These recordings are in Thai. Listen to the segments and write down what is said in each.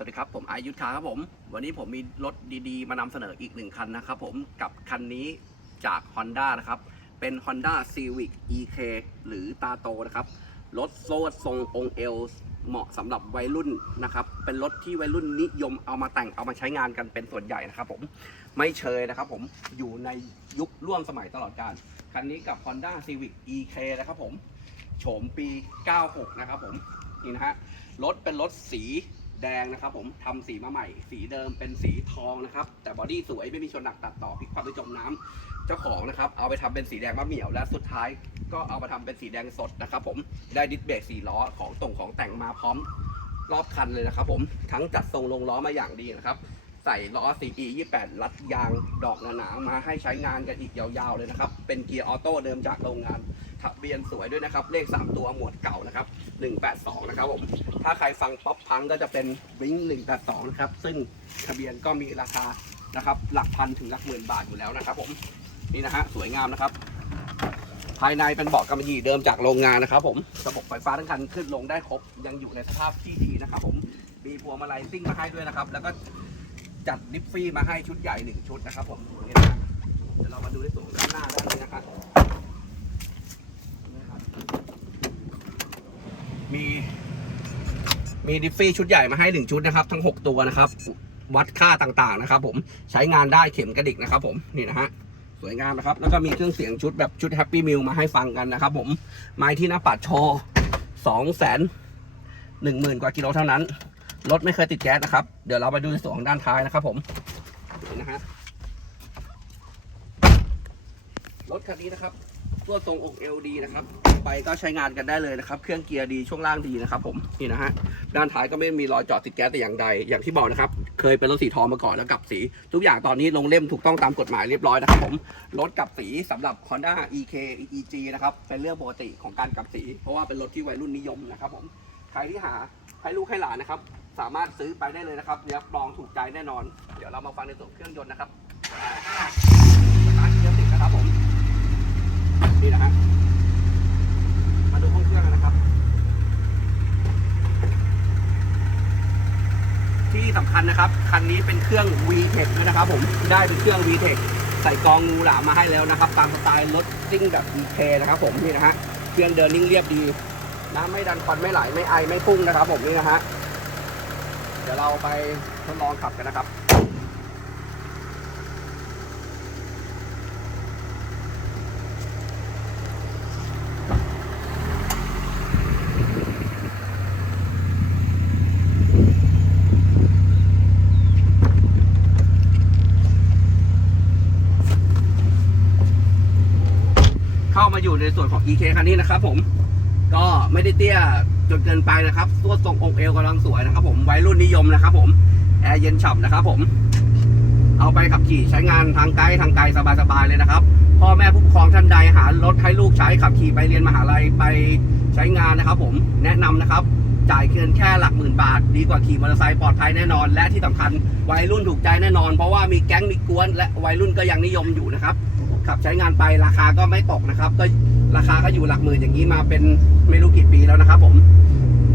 สวัสดีครับผมอายุทธาครับผม วันนี้ผมมีรถดีๆ มานำเสนออีกหนึ่งคันนะครับผมกับคันนี้จาก Honda นะครับ เป็น Honda Civic EK หรือตาโตนะครับ รถโซ่ทรงองเอล เหมาะสำหรับวัยรุ่นนะครับ เป็นรถที่วัยรุ่นนิยมเอามาแต่งเอามาใช้งานกันเป็นส่วนใหญ่นะครับผมไม่เชยนะครับผมอยู่ในยุคร่วมสมัยตลอดการ คันนี้กับ Honda Civic EK นะครับผมโฉมปี 96 นะครับผมนี่นะฮะรถเป็นรถสี แดงนะครับผมทำสีมาใหม่ สีเดิมเป็นสีทองนะครับ แต่บอดี้สวยไม่มีชนหนักตัดต่อพลิกความไปจมน้ำเจ้าของนะครับ เอาไปทำเป็นสีแดงมะเหมี่ยว และสุดท้ายก็เอามาทำเป็นสีแดงสดนะครับ ผมได้ดิสเบรกสีล้อของตรงของแต่งมาพร้อมรอบคันเลยนะครับ ผมทั้งจัดทรงลงล้อมาอย่างดีนะครับ ใส่ล้อ CE 28 รัดยางดอกหนาๆมาให้ใช้งานกันอีกยาวๆเลยนะครับ เป็นเกียร์ออโต้เดิมจากโรงงาน ทะเบียนสวยด้วยนะครับ เลข 3 ตัวหมวดเก่านะครับ 182 นะครับผม ถ้าใครฟังป๊อปพังก็จะเป็นวิง182 นะครับ ซึ่งทะเบียนก็มีราคานะครับ หลักพันถึงหลักหมื่นบาทอยู่แล้วนะครับ ผม นี่นะฮะ สวยงามนะครับ ภายในเป็นเบาะกำมะหยี่เดิมจากโรงงานนะครับ ผม ระบบไฟฟ้าทั้งคันขึ้นลงได้ครบ ยังอยู่ในสภาพที่ดีนะครับ ผม มีพวงมาลัยซิ่งมาให้ด้วยนะครับ แล้วก็จัดดิฟฟี่มาให้ชุดใหญ่หนึ่งชุดนะครับ ผมนี่นะเดี๋ยวเรามาดูในส่วนด้านหน้าด้านนี้นะครับ มีมีดิฟฟี่ชุดใหญ่มาให้หนึ่งชุดนะครับ ทั้ง 6 ตัวนะครับ วัดค่าต่างๆนะครับ ผมใช้งานได้เข็มกระดิกนะครับ ผมนี่นะฮะสวยงามนะครับ แล้วก็มีเครื่องเสียงชุดแบบชุดแฮปปี้มิลมาให้ฟังกันนะครับ ผมไม้ที่หน้าปัดโชอสองแสนหนึ่งหมื่นกว่ากิโลเท่านั้นรถไม่เคยติดแก๊สนะครับ เดี๋ยวเราไปดูในส่วนของด้านท้ายนะครับ ผมนี่นะฮะรถคันนี้นะครับ ตัวทรงอก LD นะครับ ไปก็ใช้งานกันได้เลยนะครับ เครื่องเกียร์ดีช่วงล่างดีนะครับผมนี่นะฮะด้านท้ายก็ไม่มีรอยจอดติดแก๊สแต่อย่างใด อย่างที่บอกนะครับ เคยเป็นรถสีทองมาก่อนแล้วกลับสี ทุกอย่างตอนนี้ลงเล่มถูกต้องตามกฎหมายเรียบร้อยนะครับผมรถกลับสีสำหรับ Honda EK EG นะครับเป็นเรื่องปกติของการกลับสี เพราะว่าเป็นรถที่วัยรุ่นนิยมนะครับผมใครที่หาให้ลูกให้หลานนะครับ สามารถซื้อไปได้เลยนะครับรับรองถูกใจแน่นอน เดี๋ยวเรามาฟังในส่วนเครื่องยนต์นะครับสตาร์ทเครื่องติดนะครับผม นี่นะฮะมาดูห้องเครื่องกันนะครับ ที่สำคัญนะครับ คันนี้เป็นเครื่อง VTEC ด้วยนะครับ ผมได้เป็นเครื่อง VTEC ใส่กองงูหลามมาให้แล้วนะครับ ตามสไตล์รถซิ่งแบบ EK นะครับผมนี่นะฮะเครื่องเดินนิ่งเรียบดีน้ำไม่ดันควันไม่ไหลไม่ไอไม่พุ่งนะครับ ผมนี่นะฮะเดี๋ยวเราไปทดลองขับกันนะครับ เข้ามาอยู่ ในส่วนของ EK คันนี้นะครับผมก็ไม่ได้เตี้ยจนเกินไปนะครับตัวทรงองค์เอวกำลังสวยนะครับ ผมวัยรุ่นนิยมนะครับ ผมแอร์เย็นฉ่ำนะครับ ผม เอาไปขับขี่ใช้งานทางไกลทางไกลสบายๆเลยนะครับพ่อแม่ผู้ปกครองท่านใดหารถให้ลูกใช้ขับขี่ไปเรียนมหาลัยไปใช้งานนะครับ ผมแนะนำนะครับ จ่ายเกินแค่หลักหมื่นบาท ดีกว่าขี่มอเตอร์ไซค์ปลอดภัยแน่นอน และที่สำคัญวัยรุ่นถูกใจแน่นอน เพราะว่ามีแก๊งมีกวนและวัยรุ่นก็ยังนิยมอยู่นะครับ ขับใช้งานไปราคาก็ไม่ตกนะครับ ก็ราคาก็อยู่หลักหมื่นอย่างนี้มาเป็นไม่รู้กี่ปีแล้วนะครับ ผม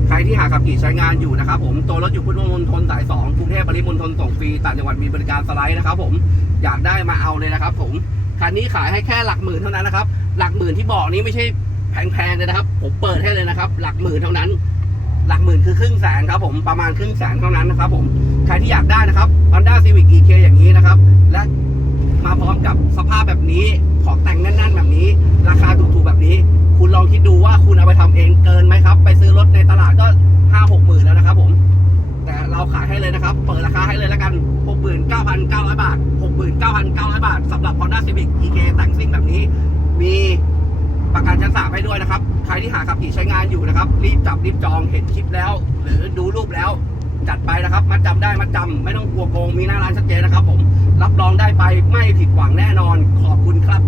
ใครที่หาขับขี่ใช้งานอยู่นะครับ ผมตัวรถอยู่พุทธมณฑลสายสองกรุงเทพปริมณฑลส่งฟรีต่างจังหวัดมีบริการสไลด์นะครับ ผมอยากได้มาเอาเลยนะครับ ผมคันนี้ขายให้แค่หลักหมื่นเท่านั้นนะครับ หลักหมื่นที่บอกนี้ไม่ใช่แพงๆเลยนะครับ ผมเปิดให้เลยนะครับ หลักหมื่นเท่านั้น หลักหมื่นคือครึ่งแสนครับ ผมประมาณครึ่งแสนเท่านั้นนะครับ ผมใครที่อยากได้นะครับ Honda Civic EK อย่างนี้ นี้ของแต่งแน่นๆ แบบนี้ ราคาถูกๆแบบนี้ คุณลองคิดดูว่าคุณเอาไปทำเองเกินไหมครับ ไปซื้อรถในตลาดก็ห้าหกหมื่นแล้วนะครับผม แต่เราขายให้เลยนะครับ เปิดราคาให้เลยแล้วกัน69,900บาท69,900บาทสำหรับ Honda Civic EK แต่งซิ่งแบบนี้ มีประกันชั้นสามให้ด้วยนะครับ ใครที่หาขับขี่ใช้งานอยู่นะครับ รีบจับรีบจองเห็นคลิปแล้ว หรือดูรูปแล้ว นะครับมัดจำได้มาจำไม่ต้องกลัวโกงมีหน้าร้านชัดเจนนะครับ ผมรับรองได้ไปไม่ผิดหวังแน่นอนขอบคุณครับ